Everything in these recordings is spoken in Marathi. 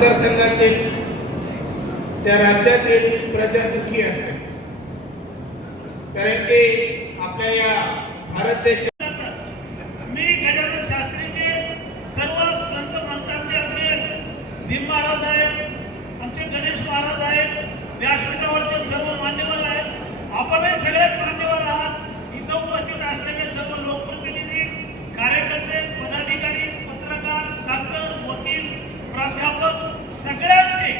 मतदारसंघातील त्या राज्यातील प्रजा सुखी असते, कारण की आपल्या या भारत देशात मी गजानन शास्त्रीचे सर्व संत महंतांचे आमचे भीम महाराज आहेत, आमचे गणेश महाराज आहेत, व्यासपीठावरचे सर्व मान्यवर आहेत, आपणही सगळ्यात मान्यवर आहात. इथं उपस्थित असलेले सर्व लोकप्रतिनिधी, कार्यकर्ते, पदाधिकारी, पत्रकार, डॉक्टर, वकील, प्राध्यापक सगळ्यांचे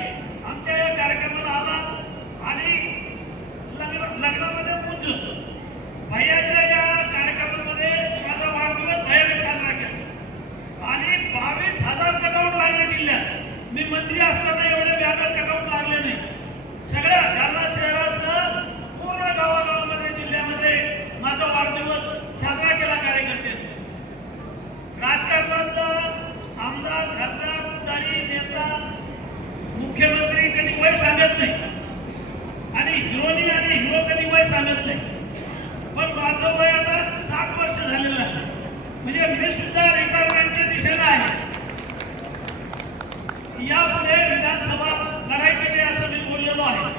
आमच्या या कार्यक्रमाला आलात आणि लग्नामध्ये मुंज भैयाच्या या कार्यक्रमामध्ये माझा वाढदिवस भैयाने साजरा केला आणि 22,000 कटआउट लागले जिल्ह्यात. मी मंत्री असताना एवढे बॅनर कटआउट लागले नाही. सगळ्या जालना शहरासह पूर्ण गावागावामध्ये जिल्ह्यामध्ये माझा वाढदिवस साजरा केला कार्यकर्त्यांनी. राजकारणातला आमदार, खासदार, पुढारी, नेता, मुख्यमंत्री कधी वय सांगत नाही आणि हिरोनी आणि हिरो कधी वय सांगत नाही. पण माझं वय आता 7 वर्ष झालेलं आहे, म्हणजे मी सुद्धा रिटायरमेंटच्या दिशेला आहे. यापुढे विधानसभा लढायची नाही असं मी बोललेलो आहे.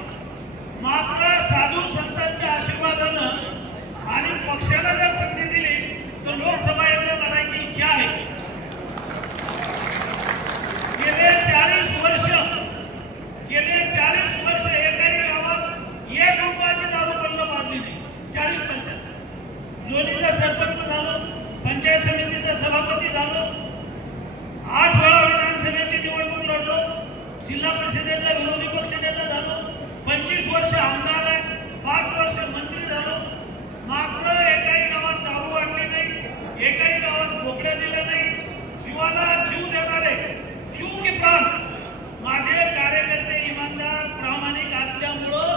मात्र साधू संतांच्या आशीर्वादानं आणि पक्षाला जर संधी दिली तर लोकसभा एकदा लढायची इच्छा आहे. गेले 40 वर्ष एकाही गावात 1 रुपयाची दारू बंद पाडली नाही. 40 वर्षात दोन्हीचा सरपंच झालो, पंचायत समितीचा सभापती झालो, 8 वेळा विधानसभेची निवडणूक लढलो, जिल्हा परिषदेचा विरोधी पक्षनेता झालो, 25 वर्ष आमदार आहे, 5 वर्ष मंत्री झालो. मात्र एकाही गावात दारू वाटली नाही, एकाही गावात बोकड्या दिल्या नाही. जीवाला जीव देणारे, जीव की प्राण माझे कार्यकर्ते इमानदार प्रामाणिक असल्यामुळं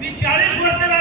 मी 40 वर्षाला